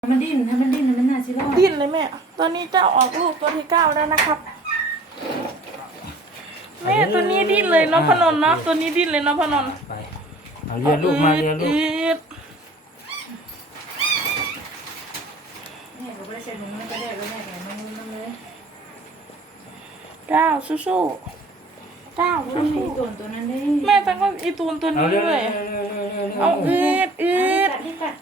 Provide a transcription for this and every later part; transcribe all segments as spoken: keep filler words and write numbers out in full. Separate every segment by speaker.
Speaker 1: มันดิ้นถ้ามันดิ้นมันน่าชิรอด
Speaker 2: ดิ้นเลยแม่ตอนนี้เจ้าออกลูกตัวที่เก้าแล้วนะครับแม่ตัวนี้ดิ้นเลยเนาะพนนเนาะตัวนี้ดิ้นเลยเนาะพนน
Speaker 3: ไปเอาเรียนลูกมาเรียนลูก
Speaker 1: แม่ก็ไม่ได้ใช้ถุงไม่ได้แล้วแม่แกน้องน้องเลย
Speaker 2: เจ้าสู้ๆเจ้าสู้
Speaker 1: ๆตัวตัวนั้นได้
Speaker 2: แม่ตั้งก็อีตูนตัวนี้เลยเอาอืดอืด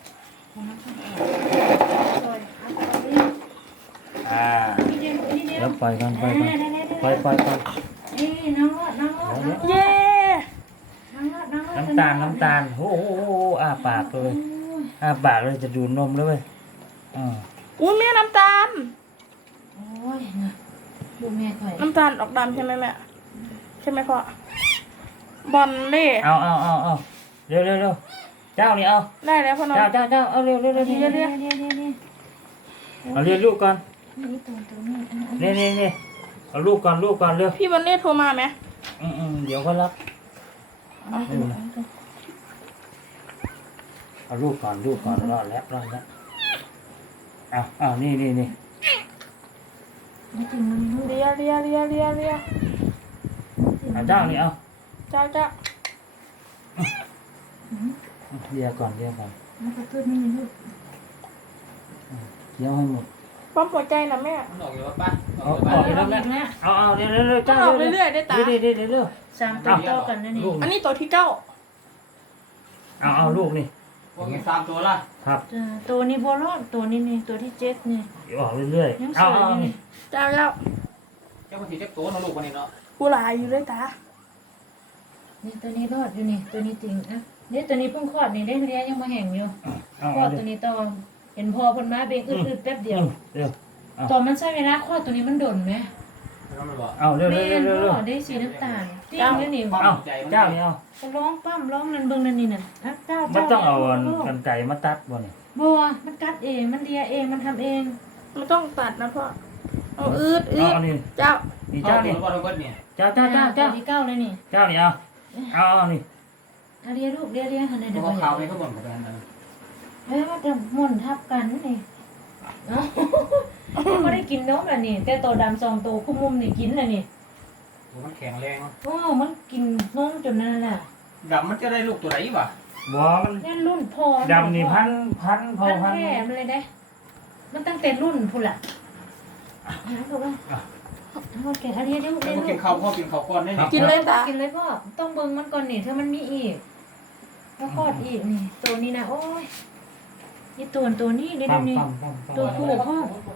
Speaker 3: อ่าแล้วปล่อยกันปล่อยกันปล่อยปล่อยปล่อย
Speaker 1: นี่น้องรอดน้องรอด
Speaker 2: เย้
Speaker 3: น้ำตาลน้ำตาลโอ้โหอ้าปากเลยอ้าปากเลยจะดูดนมแล้วเว้ยอ่า
Speaker 2: อุ้ยแม่น้ำตาล
Speaker 1: โอ้ยนะดูแม่ค่อย
Speaker 2: น้ำตาลออกดำใช่ไหมแม่ใช่ไหมพ่อบอลเล่
Speaker 3: เอาเอาเอาเอาเร็วเร็วเร็วเจ้านี่เอา
Speaker 2: ได้แล้วพ่อน้อง
Speaker 3: เจ้าเจ้าเจ้าเอาเร็วเร็วเร็ว
Speaker 1: เรีย
Speaker 3: เร็ว
Speaker 1: เรียเรียเรีย
Speaker 3: เอาเรียนลูกก่อน
Speaker 1: นี่ตัวตัวนี้
Speaker 3: นี่นี่นี่เอาลูกก่อนลูกก่อนเร็ว
Speaker 2: พี่บอลเล่โทรมาไหม
Speaker 3: อืมอืมเดี๋ยวเขารับเอาลูกก่อนลูกก่อนรอดแล้วรอดแล้วเอาเอานี่นี่นี่
Speaker 2: เรียเรียเรียเรียเรีย
Speaker 3: เอาเจ้านี่เอา
Speaker 2: เจ้าเจ้า
Speaker 3: เรียก่อนเรียก่อน
Speaker 1: แล้วก็ตัวนี้ลูก
Speaker 3: เคี้ยวให้หมด
Speaker 2: ปั๊มหัวใจนะแม่
Speaker 4: ออกอยู่ป่ะ
Speaker 3: เอาออกแล้วแม่เอาเอาเร็วเร็วเร็ว
Speaker 2: เจ้าออกเรื่อยๆได้ตา
Speaker 3: เร็วเร็วเร็วเร็ว
Speaker 1: สามตัวต่อกันนั่นเอง
Speaker 2: อันนี้ตัวที่เก้า
Speaker 3: เอาเอาลูกนี่
Speaker 4: พวกนี้สามตัวละ
Speaker 3: ครับ
Speaker 1: ตัวนี้โบรอดตัวนี้นี่ตัวที่เจ็ดนี่
Speaker 3: ออกเรื่อยๆเอาเอานี่
Speaker 2: เจ้าเจ้า
Speaker 4: เจ้าคนที่เจ็บตัวนะลูกคนนี้เนาะ
Speaker 2: กูหลายอยู่ด้วยตา
Speaker 1: นี่ตัวนี้รอดอยู่นี่ตัวนี้จริงนะนี่ตัวนี้เพิ่งคลอดนี่ได้เรียยังมาแห่งอยู่คลอดตัวนี้ต่อเห็นพอคนมาเบงอึดๆแป๊บเดียวตอนมันใช้เวลาคลอดตัวนี้มันโดนไหม
Speaker 3: เอาเร็วเร็วเร็วเร็ว
Speaker 1: ได้สีน้ำตาลจริงเลยนี่
Speaker 3: เอาเจ้านี่เอา
Speaker 1: ร้องปั้มร้องนั่นเบิ่งนั่นนี่น่ะเจ้า
Speaker 3: เจ้ามันต้องเอากันไก่มาตัดบ่เนี่ย
Speaker 1: บัวมันกัดเองมันเลียเองมันทำเอง
Speaker 2: มันต้องตัดนะพ่อเอาอืดอืดเจ้า
Speaker 3: นี่เจ้านี่เจ้าเจ้าเจ้าเจ้า
Speaker 1: ที่เก้าเลยนี่
Speaker 3: เจ้านี่เอาเอาเอานี่
Speaker 1: เอาเลียลูกเลียเลียขนาดเดียว
Speaker 4: กันขาวไปข้างบนกันนะ
Speaker 1: เฮ้ยมันจะม่วนทับกันนี่เนาะไม่ได้กินนมแล้วนี่แต่ตัวดำสองตัวคู่มุมนี่กินแล้วนี่
Speaker 4: มันแข็งแรง
Speaker 1: โอ้มันกินนมจนนั่นแหละ
Speaker 4: ดำมันจะได้ลูกตัวไหนวะ
Speaker 3: บ่มัน
Speaker 1: นี่รุ่นพอ
Speaker 3: ดำนี่พันพันพอ
Speaker 1: พันแค่มันเลยได้มันตั้งแต่รุ่นพุ่นละหาถูกป่ะเอาแกะอะไรเดี๋ยว
Speaker 4: เดี๋ยวกินข้าวพ่อกินข้าวก้อนได้
Speaker 2: กินเลยตา
Speaker 1: กินเลยพ่อต้องเบิ่งมันก่อนนี่ถ้ามันมีอีกแล้วคลอดอีกนี่ตัวนี้นะโอ้ยนี่ตัวตัวนี้เดี๋ยวนี้ตัวผู้พ่อ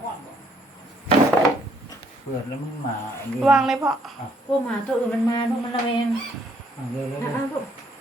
Speaker 3: เปิดแล้วมันมาว
Speaker 2: างเลยพ่อ
Speaker 1: พวกหมาตัวอื่นมันมาลูกมันระแวง
Speaker 3: เร็วเร็ว
Speaker 1: อ่ะลูก